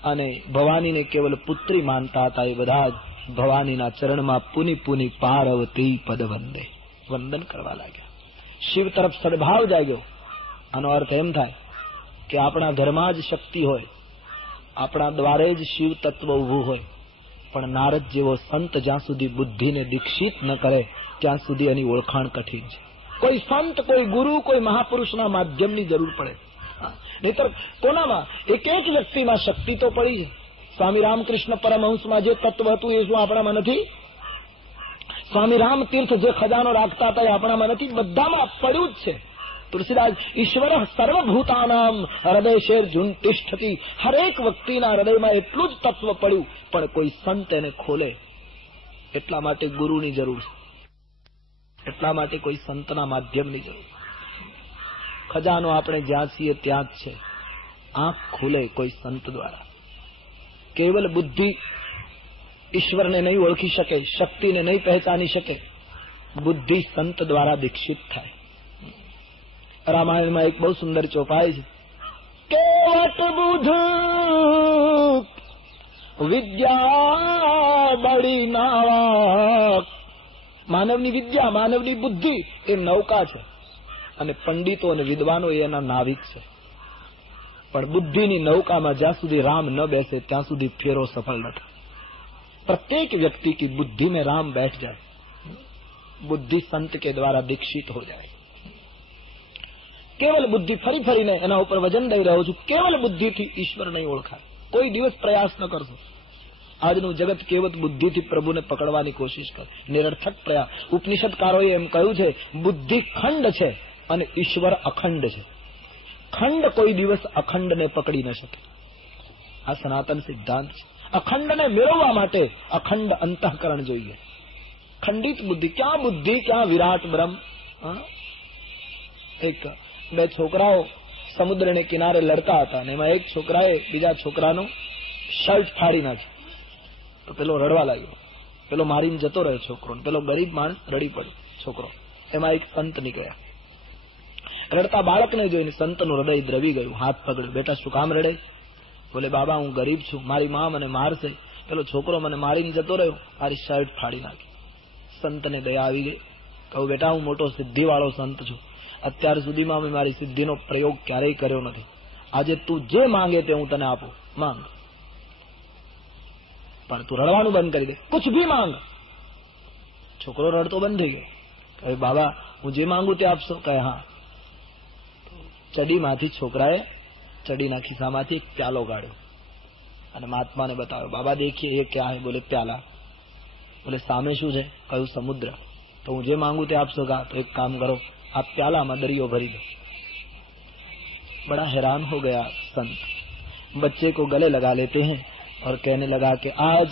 અને ભવાનીને કેવલ પુત્રી માનતા હતા, એ બધા જ ભવાનીના ચરણમાં પુની પુની પાર્વતી પદ વંદે વંદન કરવા લાગ્યા. શિવ તરફ સદભાવ જાગ્યો. આનો અર્થ એમ થાય કે આપણા ઘરમાં જ શક્તિ હોય, આપણા દ્વારે જ શિવ તત્વ ઉભું હોય, પણ નારદ જેવો સંત જ્યાં સુધી બુદ્ધિને દીક્ષિત ન કરે ત્યાં સુધી એની ઓળખાણ કઠિન છે. કોઈ સંત, કોઈ ગુરુ, કોઈ મહાપુરુષના માધ્યમની જરૂર પડે. નહીતર કોનામાં? એક એક વ્યક્તિમાં શક્તિ તો પડી છે. સ્વામી રામકૃષ્ણ પરમહંસમાં જે તત્વ હતું એ શું આપણામાં નથી? સ્વામી રામ તીર્થ જે ખજાનો રાખતા હતા એ આપણામાં નથી? બધામાં પડ્યું જ છે. તુલસીદાસ, ઈશ્વર સર્વભૂતાનામ હૃદય શેર ઝુન તિષ્ઠતી. હરેક વ્યક્તિના હૃદયમાં એટલું જ તત્વ પડ્યું, પણ કોઈ સંત એને ખોલે. એટલા માટે ગુરુની જરૂર છે, એટલા માટે કોઈ સંતના માધ્યમની જરૂર. ખજાનો આપણે જ્યાં છીએ ત્યાં જ છે. આંખ ખુલે કોઈ સંત દ્વારા. કેવલ બુદ્ધિ ઈશ્વરને નહીં ઓળખી શકે, શક્તિને નહીં પહેચાની શકે. બુદ્ધિ સંત દ્વારા દીક્ષિત થાય. રામાયણમાં એક બહુ સુંદર ચોપાઈ છે. કેવટ બુધ વિદ્યા બડી નાવા. માનવની વિદ્યા, માનવની બુદ્ધિ એ નૌકા છે અને પંડિતો અને વિદ્વાનો એના નાવિક છે. પણ બુદ્ધિની નૌકામાં જ્યાં સુધી રામ ન બેસે ત્યાં સુધી ફેરો સફળ ન થાય. प्रत्येक व्यक्ति की बुद्धि में राम बैठ जाए, बुद्धि संत के द्वारा दीक्षित हो जाए. केवल बुद्धि फरी फरीने एना ઉપર વજન દઈ રહ્યો છું. કેવલ બુદ્ધિથી ઈશ્વર નહીં ઓળખાય. કોઈ દિવસ પ્રયાસ ન કરશો. આજનું જગત કેવલ બુદ્ધિથી પ્રભુને પકડવાની કોશિશ કરે, નિરર્થક પ્રયાસ. ઉપનિષદકારોએ એમ કહ્યું છે, બુદ્ધિ ખંડ છે અને ઈશ્વર અખંડ છે. ખંડ કોઈ દિવસ અખંડને પકડી ન શકે. આ સનાતન સિદ્ધાંત છે. અખંડને મેળવવા માટે અખંડ અંતઃકરણ જોઈએ. ખંડિત બુદ્ધિ, ક્યાં બુદ્ધિ, ક્યાં વિરાટ બ્રહ્મ. એક બે છોકરાઓ સમુદ્રને કિનારે લડતા હતા અને એમાં એક છોકરાએ બીજા છોકરાનું શર્ટ ફાડી નાખ્યું. તો પેલો રડવા લાગ્યો, પેલો મારીને જતો રહ્યો છોકરો. પેલો ગરીબ માણસ રડી પડ્યો છોકરો. એમાં એક સંત નીકળ્યા. રડતા બાળકને જોઈને સંતનું હૃદય દ્રવી ગયું. હાથ પકડ્યો. બેટા શું કામ રડે? બોલે, બાબા હું ગરીબ છું, મારી મા મને મારશે, પેલો છોકરો મને મારીને જતો રહ્યો, મારી શર્ટ ફાડી નાખી. સંતને દયા આવી ગઈ. કહું, બેટા હું મોટો સિદ્ધિવાળો સંત છું, અત્યાર સુધીમાં મેં મારી સિદ્ધિનો પ્રયોગ ક્યારેય કર્યો નથી. આજે તું જે માંગે તે હું તને આપું, માંગ, પણ તું રડવાનું બંધ કરી દે, કુછ ભી માંગ. છોકરો રડતો બંધ થઈ ગયો. કહે, બાબા હું જે માંગુ તે આપશો? કહે, હા. ચડીમાંથી છોકરાએ ચડીના ખિસ્સામાંથી એક પ્યાલો કાઢ્યો અને મહાત્માને બતાવ્યો. બાબા દેખીએ ये क्या है? बोले प्याला. बोले सामे શું છે? કહ્યું સમુદ્ર. तो હું જે માંગુ તે આપ સકા. तो एक काम करो, आप प्याला में दरियो भरी दो. बड़ा हैरान हो गया संत. बच्चे को गले लगा लेते हैं और कहने लगा कि आज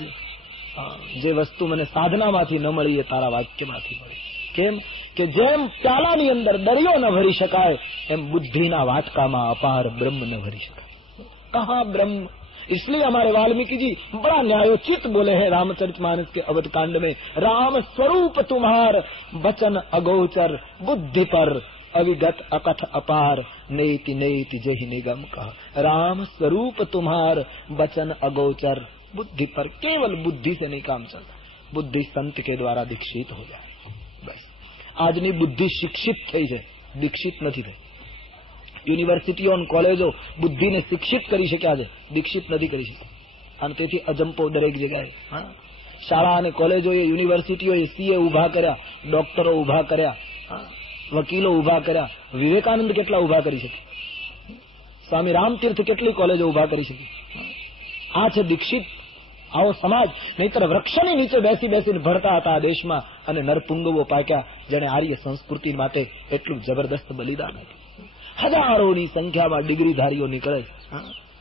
જે વસ્તુ મને સાધનામાંથી ન મળી એ તારા વાક્યમાંથી મળી. કેમ કે જેમ પ્યાલાની અંદર દરિયો ન ભરી શકાય એમ બુદ્ધિના વાટકામાં અપાર બ્રહ્મ ન ભરી શકાય. કહા બ્રહ્મ. इसलिए हमारे वाल्मीकि जी बड़ा न्यायोचित बोले हैं रामचरितमानस के अवध कांड में, राम स्वरूप तुम्हार वचन अगोचर बुद्धि पर अविगत अकथ अपार नेति नेति जहि निगम कहा. राम स्वरूप तुम्हार वचन अगोचर बुद्धि पर. केवल बुद्धि से नहीं काम चलता. बुद्धि संत के द्वारा दीक्षित हो जाए बस. આજની બુદ્ધિ શિક્ષિત થઈ છે, દીક્ષિત નથી થઈ. યુનિવર્સિટીઓ અને કોલેજો બુદ્ધિને શિક્ષિત કરી શક્યા છે, દીક્ષિત નથી કરી શક્યા. અને તેથી અજંપો દરેક જગ્યાએ. શાળા અને કોલેજોએ યુનિવર્સિટીઓએ સીએ ઉભા કર્યા, ડોક્ટરો ઉભા કર્યા, વકીલો ઉભા કર્યા. વિવેકાનંદ કેટલા ઉભા કરી શકે? સ્વામી રામતીર્થ કેટલી કોલેજો ઉભા કરી શકે? આ છે દીક્ષિત. આવો સમાજ. નહીતર વૃક્ષની નીચે બેસી બેસીને ભણતા હતા આ દેશમાં અને નરપુંગવો પાક્યા જેને આર્ય સંસ્કૃતિ માટે એટલું જબરદસ્ત બલિદાન આપ્યું. હજારોની સંખ્યામાં ડિગ્રીધારીઓ નીકળે છે,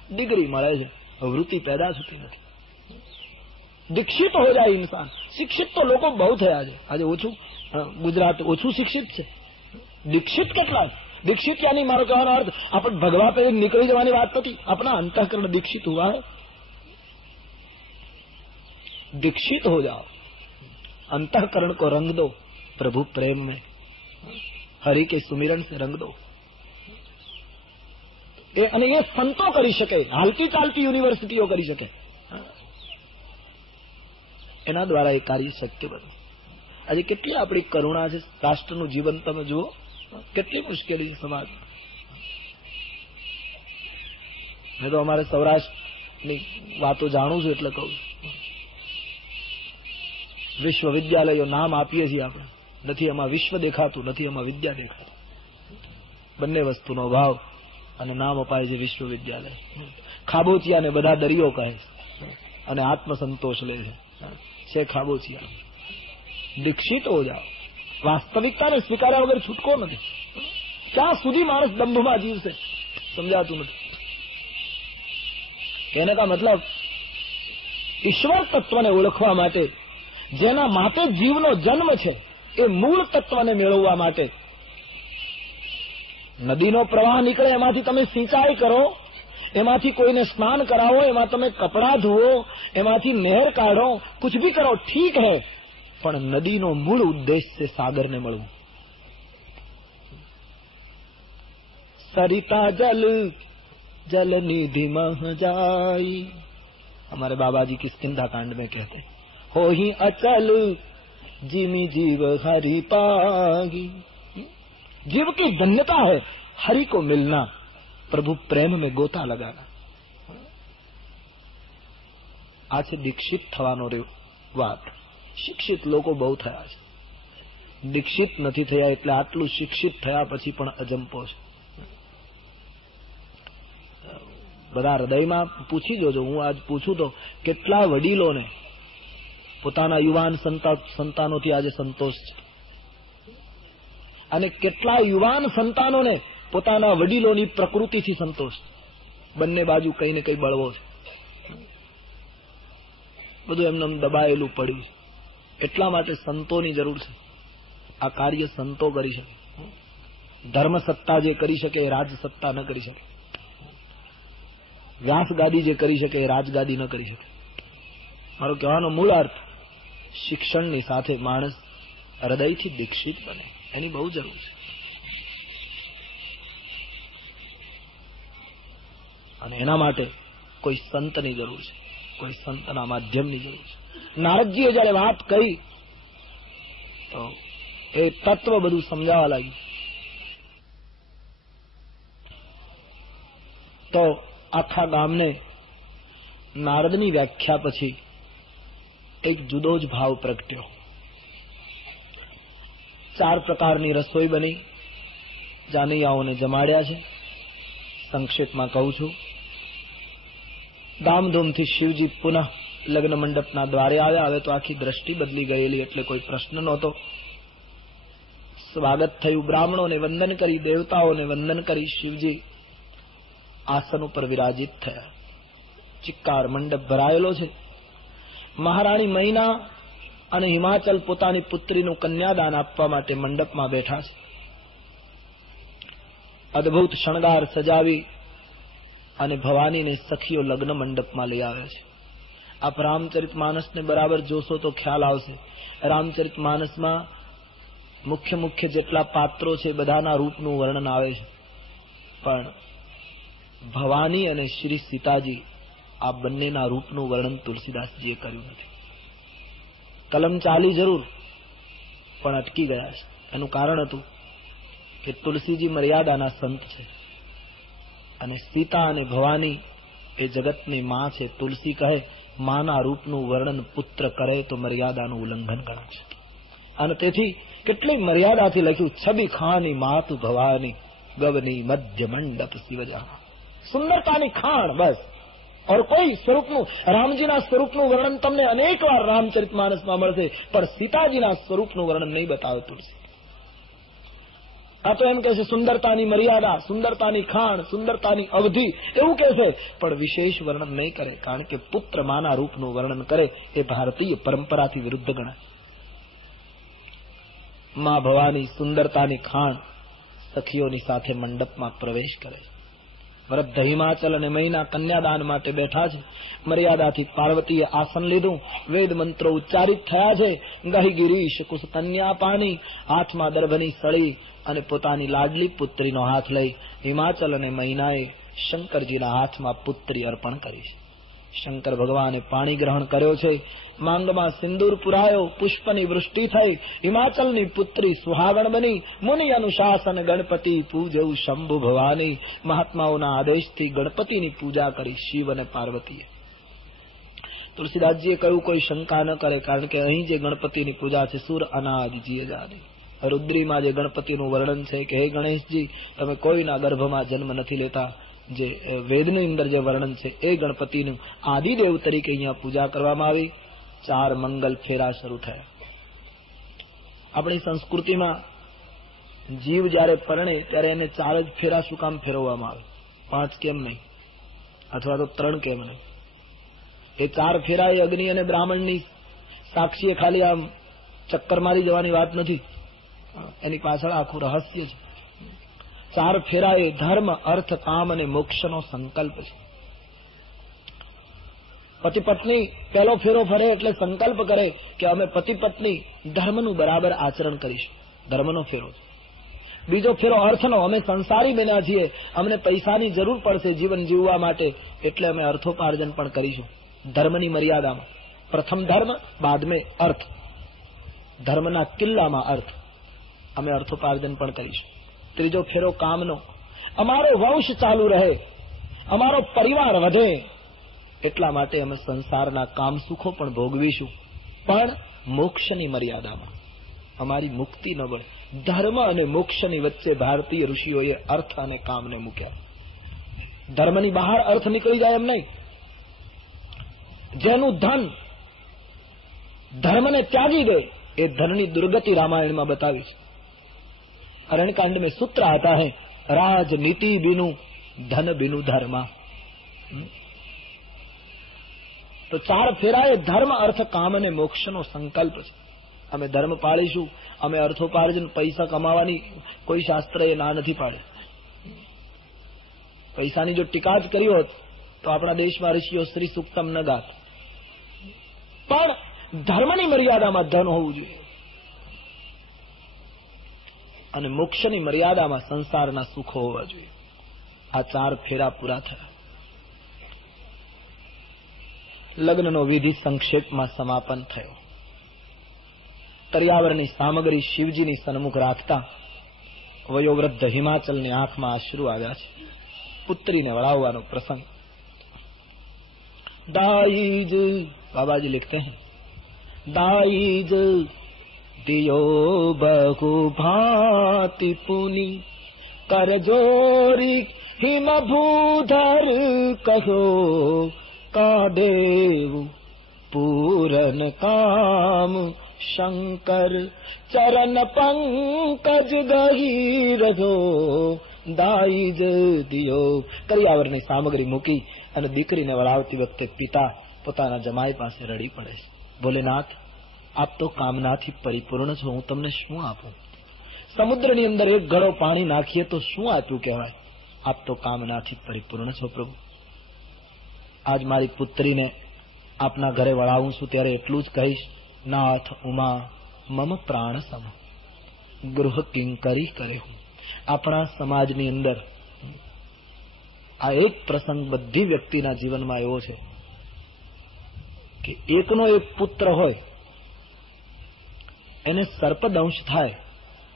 ડિગ્રી મળે છે, વૃત્તિ પેદા થતી નથી. દીક્ષિત હો જાય ઇન્સાન. શિક્ષિત તો લોકો બહુ થયા છે. આજે ઓછું ગુજરાત ઓછું શિક્ષિત છે. દીક્ષિત કેટલા? દીક્ષિત યાની મારો કહેવાનો અર્થ આપણે ભગવા પે નીકળી જવાની વાત નથી. આપણા અંતઃકરણ દીક્ષિત હુआ है. दीक्षित हो जाओ, अंतःकरण को रंग दो प्रभु प्रेम में, हरि के सुमिरन से रंग दो. અને એ સંતો કરી શકે, હાલતી ચાલતી યુનિવર્સિટીઓ કરી શકે. એના દ્વારા એ કાર્ય શક્ય બને. આજે કેટલી આપણી કરુણા છે. રાષ્ટ્રનું જીવન તમે જુઓ, કેટલી મુશ્કેલી છે સમાજ. મેં તો અમારે સૌરાષ્ટ્રની વાતો જાણું છું એટલે કહું છું. વિશ્વવિદ્યાલયો નામ આપીએ છીએ આપણે, નથી એમાં વિશ્વ દેખાતું, નથી એમાં વિદ્યા દેખાતું. બંને વસ્તુનો અભાવ અને નામ અપાય છે વિશ્વવિદ્યાલય. ખાબોચિયાને બધા દરિયો કહે છે અને આત્મસંતોષ લે છે ખાબોચિયા. દીક્ષિત હો જાઓ. વાસ્તવિકતાને સ્વીકાર્યા વગર છૂટકો નથી. ક્યાં સુધી માણસ દંભમાં જીવશે સમજાતું નથી. कहने का मतलब ईश्वर तत्वने ओळखवा માટે જેના માટે જીવનો જન્મ છે એ મૂળ તત્વને મેળવવા માટે નદીનો પ્રવાહ નીકળે એમાંથી તમે સિંચાઈ કરો, એમાંથી કોઈને સ્નાન કરાવો, એમાં તમે કપડાં ધોવો, એમાંથી નહેર કાઢો, कुछ भी करो ठीक है, પણ નદીનો મૂળ ઉદ્દેશ છે સાગરને મળવું. सरिता जल जल निधि मह जाई, हमारे बाबा जी किष्किंधा कांड में कहते हैं, हो ही अचल जिमी जीव हरि पागी. जीव की धन्यता है हरि को मिलना, प्रभु प्रेम में गोता लगाना. આ છે દીક્ષિત થવાનો વાત. શિક્ષિત લોકો બહુ થયા છે, દીક્ષિત નથી થયા એટલે આટલું શિક્ષિત થયા પછી પણ અજંપો છે. બધા હૃદયમાં પૂછી જોજો. હું આજ પૂછું તો કેટલા વડીલોને પોતાના યુવાન સંતાનોથી આજે સંતોષ છે અને કેટલા યુવાન સંતાનોને પોતાના વડીલોની પ્રકૃતિથી સંતોષ. બંને બાજુ કઈ ને કઈ બળવો છે. બધું એમને દબાયેલું પડ્યું છે. એટલા માટે સંતોની જરૂર છે. આ કાર્ય સંતો કરી શકે. ધર્મ સત્તા જે કરી શકે એ રાજ સત્તા ન કરી શકે. વ્યાસગાદી જે કરી શકે એ રાજગાદી ન કરી શકે. મારો કહેવાનો મૂળ અર્થ શિક્ષણની સાથે માણસ હૃદયથી દીક્ષિત બને, એની બહુ જરૂર છે. અને એના માટે કોઈ સંતની જરૂર છે, કોઈ સંતના માધ્યમની જરૂર છે. નારદજીએ જયારે વાત કરી તો એ તત્વ બધું સમજાવવા લાગ્યું. તો આખા ગામને નારદની વ્યાખ્યા પછી એક જુદો જ ભાવ પ્રગટ્યો. 4 પ્રકારની રસોઈ બની, જાનૈયાઓને જમાડ્યા છે. સંક્ષેપમાં કહું છું. ધામધૂમથી શિવજી પુનઃ લગ્ન મંડપના દ્વારે આવ્યા. હવે તો આખી દ્રષ્ટિ બદલી ગયેલી, એટલે કોઈ પ્રશ્ન નહોતો. સ્વાગત થયું. બ્રાહ્મણોને વંદન કરી, દેવતાઓને વંદન કરી શિવજી આસન ઉપર વિરાજિત થયા. ચિક્કાર મંડપ ભરાયેલો છે. મહારાણી મૈના અને હિમાચલ પોતાની પુત્રીનું કન્યાદાન આપવા માટે મંડપમાં બેઠા છે. અદભુત શણગાર સજાવી અને ભવાનીને સખીઓ લગ્ન મંડપમાં લઈ આવ્યા છે. આપ રામચરિત માનસને બરાબર જોશો તો ખ્યાલ આવશે. રામચરિત માનસમાં મુખ્ય જેટલા પાત્રો છે બધાના રૂપનું વર્ણન આવે છે, પણ ભવાની અને શ્રી સીતાજી આ બંનેના રૂપનું વર્ણન તુલસીદાસજીએ કર્યું નથી. કલમ ચાલી જરૂર, પણ અટકી ગયા છે. એનું કારણ હતું કે તુલસીજી મર્યાદાના સંત છે અને સીતા અને ભવાની એ જગતની માં છે. તુલસી કહે માના રૂપનું વર્ણન પુત્ર કરે તો મર્યાદાનું ઉલ્લંઘન ગણાશે. અને તેથી કેટલી મર્યાદાથી લખ્યું, છબી ખાની માતુ ભવાની ગવની મધ્ય મંડપ શિવજા. સુંદરતાની ખાણ, બસ. और કોઈ સ્વરૂપનું, રામજીના સ્વરૂપનું વર્ણન તમને અનેક વાર રામચરિત માનસમાં મળશે, પણ સીતાજીના સ્વરૂપનું વર્ણન નહીં બતાવે તુલસી. આ તો એમ કે છે સુંદરતાની મર્યાદા, સુંદરતાની ખાણ, સુંદરતાની અવધિ, એવું કે છે, પણ વિશેષ વર્ણન નહીં કરે. કારણ કે પુત્ર માના રૂપનું વર્ણન કરે એ ભારતીય પરંપરાથી વિરુદ્ધ ગણાય. માં ભવાની સુંદરતાની ખાણ સખીઓની સાથે મંડપમાં પ્રવેશ કરે છે. વૃદ્ધ હિમાચલ અને મૈના કન્યાદાન માટે બેઠા છે. મર્યાદાથી પાર્વતીએ આસન લીધું. વેદ મંત્રો ઉચ્ચારિત થયા છે. ગહી ગિરીશ કુશ કન્યા પાણી, હાથમાં દર્ભની સળી અને પોતાની લાડલી પુત્રીનો હાથ લઈ હિમાચલ અને મૈનાએ શંકરજીના હાથમાં પુત્રી અર્પણ કરી. શંકર ભગવાને પાણી ગ્રહણ કર્યો છે. માંગમાં સિંદૂર પુરાયો, પુષ્પની વૃષ્ટિ થઈ. હિમાચલની પુત્રી સુહાગણ બની. મુનિ અનુશાસન ગણપતિ પૂજવું શંભુ ભવાની. મહાત્માઓના આદેશથી ગણપતિની પૂજા કરી શિવ અને પાર્વતીએ. તુલસીદાસજીએ કહ્યું કોઈ શંકા ન કરે, કારણ કે અહીં જે ગણપતિની પૂજા છે સુર અનાજ જીએ જાની. રુદ્રીમાં જે ગણપતિનું વર્ણન છે કે હે ગણેશજી, તમે કોઈના ગર્ભમાં જન્મ નથી લેતા, જે વેદની અંદર જે વર્ણન છે એ ગણપતિનું આદિદેવ તરીકે અહીંયા પૂજા કરવામાં આવી. 4 મંગલ ફેરા શરૂ થયા. આપણી સંસ્કૃતિમાં જીવ જયારે પરણે ત્યારે એને 4 જ ફેરા શું કામ ફેરવવામાં આવે? 5 કેમ નહીં? અથવા તો 3 કેમ નહીં? એ 4 ફેરા એ અગ્નિ અને બ્રાહ્મણની સાક્ષીએ ખાલી આમ ચક્કર મારી જવાની વાત નથી. એની પાછળ આખું રહસ્ય છે. 4 ફેરા એ ધર્મ, અર્થ, કામ અને મોક્ષનો સંકલ્પ છે. પતિ પત્ની પહેલો ફેરો ફરે એટલે સંકલ્પ કરે કે અમે પતિ પત્ની ધર્મનું બરાબર આચરણ કરીશું. ધર્મનો ફેરો. બીજો ફેરો અર્થનો, અમે સંસારી બન્યા છીએ, અમને પૈસાની જરૂર પડશે જીવન જીવવા માટે, એટલે અમે અર્થોપાર્જન પણ કરીશું ધર્મની મર્યાદામાં. પ્રથમ ધર્મ, બાદ મેં અર્થ. ધર્મના કિલ્લામાં અર્થ. અમે અર્થોપાર્જન પણ કરીશું. ત્રીજો ફેરો કામનો, અમારો વંશ ચાલુ રહે, અમારો પરિવાર વધે, એટલા માટે અમે સંસારના કામ સુખો પણ ભોગવીશું, પણ મોક્ષની મર્યાદામાં. અમારી મુક્તિ ન બળે. ધર્મ અને મોક્ષની વચ્ચે ભારતીય ઋષિઓએ અર્થ અને કામને મૂક્યા. ધર્મની બહાર અર્થ નીકળી જાય એમ નહીં. જેનું ધન ધર્મને ત્યાગી દે એ ધનની દુર્ગતિ રામાયણમાં બતાવી છે. अरण्यकांड में सूत्र आता है, राजनीति बिनु धन बिनु धर्म. तो 4 फेरा એ ધર્મ, અર્થ, કામ અને મોક્ષનો સંકલ્પ છે. અમે ધર્મ પાળીશું, અમે અર્થોપાર્જન, પૈસા કમાવાની કોઈ શાસ્ત્ર એ ના નથી પાડે. પૈસાની જો ટીકા જ કરી હોત તો આપણા દેશમાં ઋષિઓ શ્રી સૂક્તમ ન ગાત. પણ ધર્મની મર્યાદામાં ધન હોવું જોઈએ અને મોક્ષની મર્યાદામાં સંસારના સુખો હોવા જોઈએ. આ 4 ફેરા પૂરા થયા. લગ્નનો વિધિ સંક્ષેપમાં સમાપન થયો. તરિયાવરની સામગ્રી શિવજીની સન્મુખ રાખતા વયોવૃદ્ધ હિમાચલની આંખમાં અશ્રુ આવ્યા છે. પુત્રીને વળાવવાનો પ્રસંગ. दाईज, बाबा जी लिखते हैं, दाईज दियो बहु भांति पुनि कर जोरी हिम भूधर कहो का देव पूरन काम शंकर चरण पंकज गहीर धो દાઈ જ દિયો. કરિયાવરની સામગ્રી મૂકી અને દીકરીને વળાવતી વખતે પિતા પોતાના જમાઈ પાસે રડી પડે છે. ભોલેનાથ, આપ તો કામનાથી પરિપૂર્ણ છો, હું તમને શું આપું? સમુદ્રની અંદર એક ઘડો પાણી નાખીએ તો શું આપ્યું કહેવાય? આપ તો કામનાથી પરિપૂર્ણ છો પ્રભુ. આજ મારી પુત્રીને આપના ઘરે વળાવું છું ત્યારે એટલું જ કહીશ, નાથ ઉમા મમ પ્રાણ સમ ગૃહ કિંકરી કરે હું. આપણા સમાજની અંદર આ એક પ્રસંગ બધી વ્યક્તિના જીવનમાં એવો છે કે એકનો એક પુત્ર હોય, એને સર્પદંશ થાય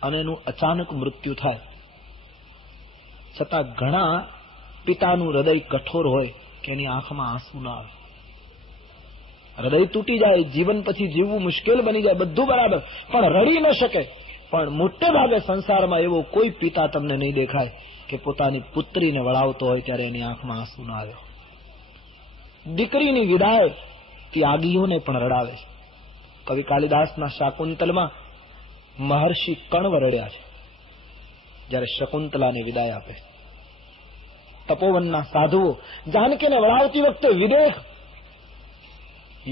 અને એનું અચાનક મૃત્યુ થાય, છતાં ઘણા પિતાનું હૃદય કઠોર હોય કે એની આંખમાં આંસુ ના આવે. હૃદય તૂટી જાય, જીવન પછી જીવવું મુશ્કેલ બની જાય, બધું બરાબર, પણ રડી ન શકે. પણ મોટે ભાગે સંસારમાં એવો કોઈ પિતા તમને નહીં દેખાય કે પોતાની પુત્રીને વળાવતો હોય ત્યારે એની આંખમાં આંસુ ના આવે. દીકરીની વિદાય ત્યાગીઓને પણ રડાવે છે. કવિ કાલિદાસના શાકુંતલમાં મહર્ષિ કણવ રડ્યા છે જયારે શકુંતલાની વિદાય આપે. તપોવનના સાધુઓ જાનકીને વળાવતી વખતે વિદેહ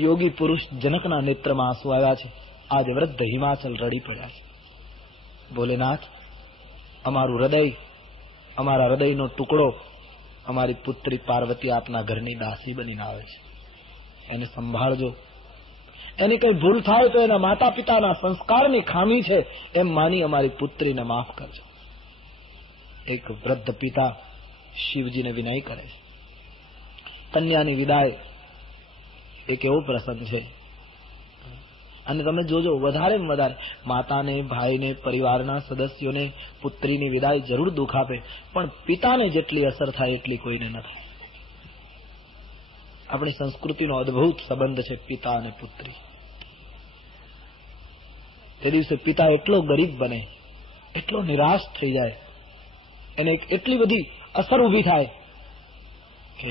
યોગી પુરુષ જનકના નેત્રમાં આંસુ આવ્યા છે. આજે વૃદ્ધ હિમાચલ રડી પડ્યા છે. ભોલેનાથ, અમારું હૃદય, અમારા હૃદયનો ટુકડો, અમારી પુત્રી પાર્વતી આપના ઘરની દાસી બનીને આવે છે, એને સંભાળજો. એની કઈ ભૂલ થાય તો એના માતા પિતાના સંસ્કારની ખામી છે એમ માની અમારી પુત્રીને માફ કરજો. એક વૃદ્ધ પિતા શિવજીને વિનય કરે છે. કન્યાની વિદાય એક એવો પ્રસંગ છે, અને તમે જોજો વધારે વધારે માતાને, ભાઈને, પરિવારના સદસ્યોને પુત્રીની વિદાય જરૂર દુઃખ આપે, પણ પિતાને જેટલી અસર થાય એટલી કોઈને ન થાય. આપણી સંસ્કૃતિનો અદ્ભુત સંબંધ છે પિતા અને પુત્રી. તે દિવસે પિતા એટલો ગરીબ બને, એટલો નિરાશ થઈ જાય, એને એટલી બધી અસર ઉભી થાય કે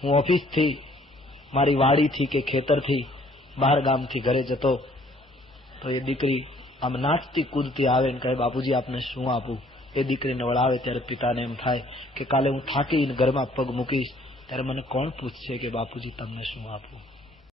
હું ઓફિસથી, મારી વાડીથી કે ખેતરથી, બહાર ગામથી ઘરે જતો તો એ દીકરી આમ નાચતી કૂદતી આવે ને કહે, બાપુજી આપને શું આપું? એ દીકરીને વળાવે ત્યારે પિતાને એમ થાય કે કાલે હું થાકીને ઘરમાં પગ મૂકીશ ત્યારે મને કોણ પૂછશે કે બાપુજી તમને શું આપું?